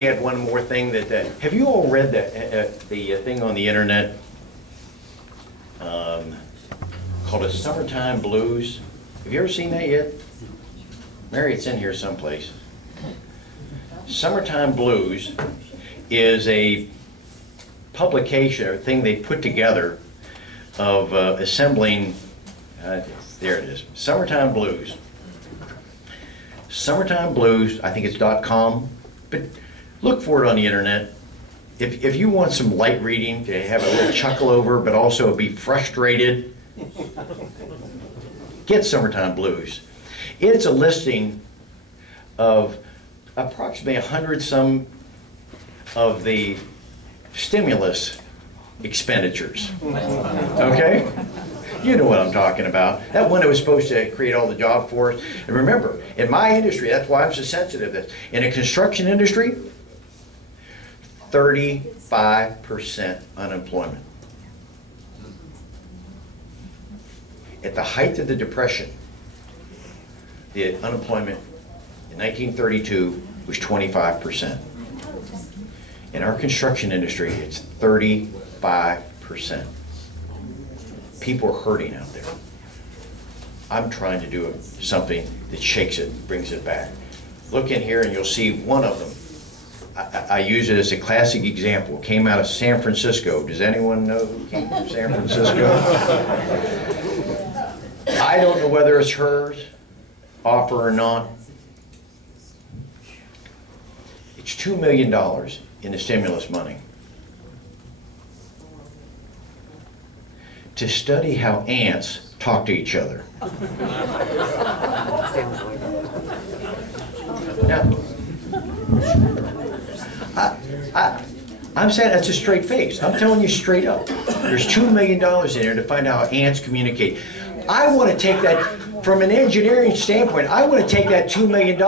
Add one more thing that, have you all read the thing on the internet called a Summertime Blues? Have you ever seen that yet? Mary, it's in here someplace. Summertime Blues is a publication or thing they put together of assembling, there it is, Summertime Blues. Summertime Blues, I think it's .com, but look for it on the internet. If you want some light reading to have a little chuckle over, but also be frustrated, get Summertime Blues. It's a listing of approximately 100 some of the stimulus expenditures. Okay? You know what I'm talking about. That one that was supposed to create all the job for us. And remember, in my industry, that's why I'm so sensitive to this. In a construction industry, 35% unemployment. At the height of the Depression, the unemployment in 1932 was 25%. In our construction industry, it's 35%. People are hurting out there. I'm trying to do something that shakes it, brings it back. Look in here and you'll see one of them. I use it as a classic example. It came out of San Francisco. Does anyone know who came from San Francisco? I don't know whether it's hers, offer or not. It's $2 million in the stimulus money to study how ants talk to each other. Now, I'm saying that's a straight face. I'm telling you straight up. There's $2 million in there to find out how ants communicate. I want to take that, from an engineering standpoint, I want to take that $2 million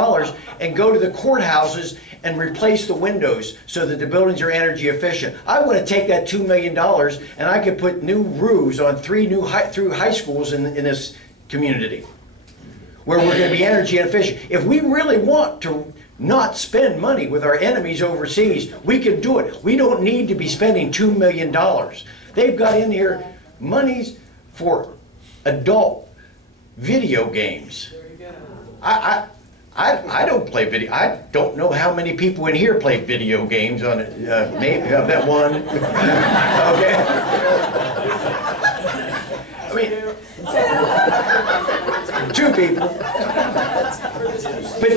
and go to the courthouses and replace the windows so that the buildings are energy efficient. I want to take that $2 million and I could put new roofs on 3 new high schools in this community where we're going to be energy efficient. If we really want to not spend money with our enemies overseas, we can do it. We don't need to be spending $2 million. They've got in here monies for adult video games. I don't play video. I don't know how many people in here play video games on it. Maybe that one. Okay. I mean, 2 people. But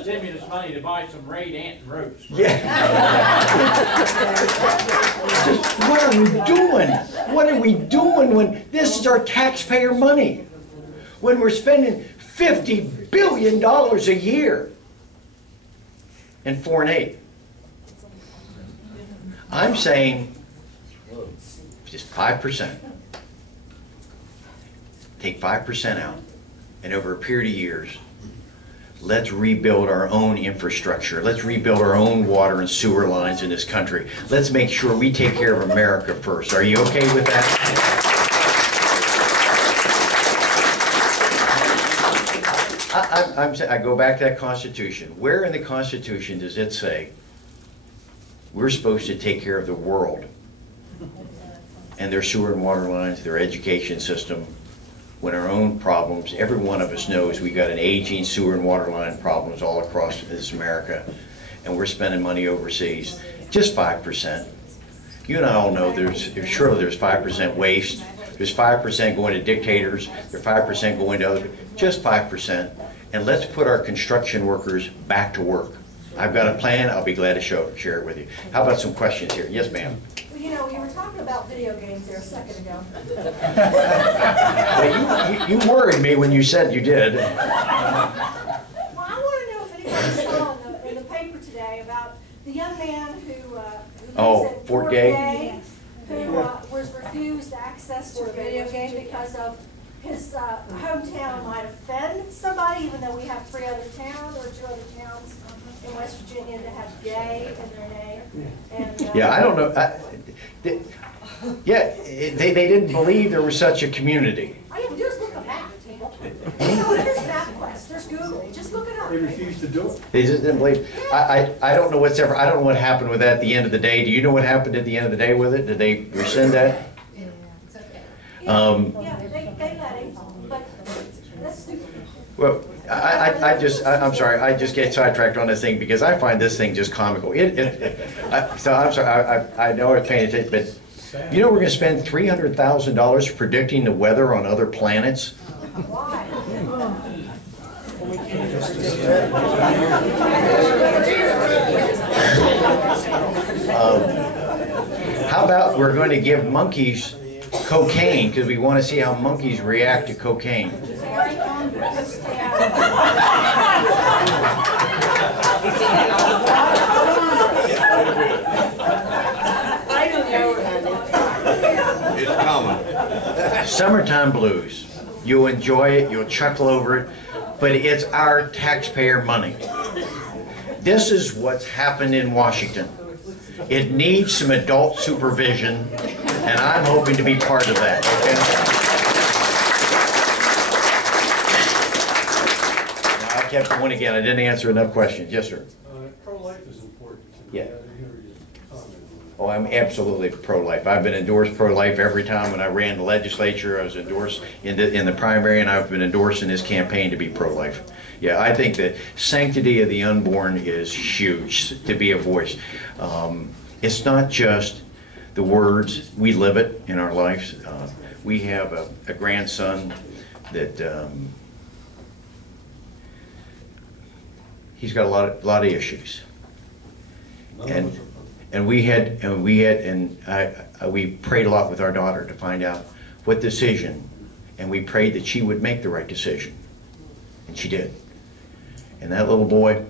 stimulus money to buy some Raid ant ropes. Yeah. What are we doing? What are we doing when this is our taxpayer money? When we're spending $50 billion a year in foreign aid. I'm saying just 5%. Take 5% out, and over a period of years, let's rebuild our own infrastructure. Let's rebuild our own water and sewer lines in this country. Let's make sure we take care of America first. Are you okay with that? I go back to that Constitution. Where in the Constitution does it say we're supposed to take care of the world and their sewer and water lines, their education system, when our own problems, every one of us knows we got an aging sewer and water line problems all across this America, and we're spending money overseas. Just 5%. You and I all know surely there's 5% waste. There's 5% going to dictators. There's 5% going to other. Just 5%. And let's put our construction workers back to work. I've got a plan. I'll be glad to share it with you. How about some questions here? Yes, ma'am. Well, you know, you were talking about video games there a second ago. Well, you worried me when you said you did. Well, I want to know if anybody saw in the paper today about the young man who lives in Fort Gay, who was refused access to a video game because of his hometown might offend somebody, even though we have 3 other towns or 2 other towns in West Virginia that have gay in their name. And, yeah, I don't know. Yeah, they didn't believe there was such a community. All you have to do is look at a map, people. You know, there's MapQuest, there's Google. Just look it up. not. They refused to do it. They just didn't believe. I don't know I don't know what happened with that at the end of the day. Do you know what happened at the end of the day with it? Did they rescind that? Yeah, they let him, but that's stupid. Well, I'm sorry, I just get sidetracked on this thing because I find this thing just comical. So I'm sorry, I know I'm paying attention, but you know we're gonna spend $300,000 predicting the weather on other planets? Why? How about we're going to give monkeys cocaine because we want to see how monkeys react to cocaine. It's coming. Summertime blues. You'll enjoy it, you'll chuckle over it, but it's our taxpayer money. This is what's happened in Washington. It needs some adult supervision, and I'm hoping to be part of that, okay? Now, I kept going again. I didn't answer enough questions. Yes, sir. Pro-life is important. Yeah. I didn't hear you comment on Oh, I'm absolutely pro-life. I've been endorsed pro-life every time when I ran the legislature. I was endorsed in the primary, and I've been endorsed in this campaign to be pro-life. Yeah, I think the sanctity of the unborn is huge, to be a voice. It's not just the words, we live it in our lives. We have a grandson that he's got a lot of issues. And we prayed a lot with our daughter to find out what decision, and we prayed that she would make the right decision, and she did. And that little boy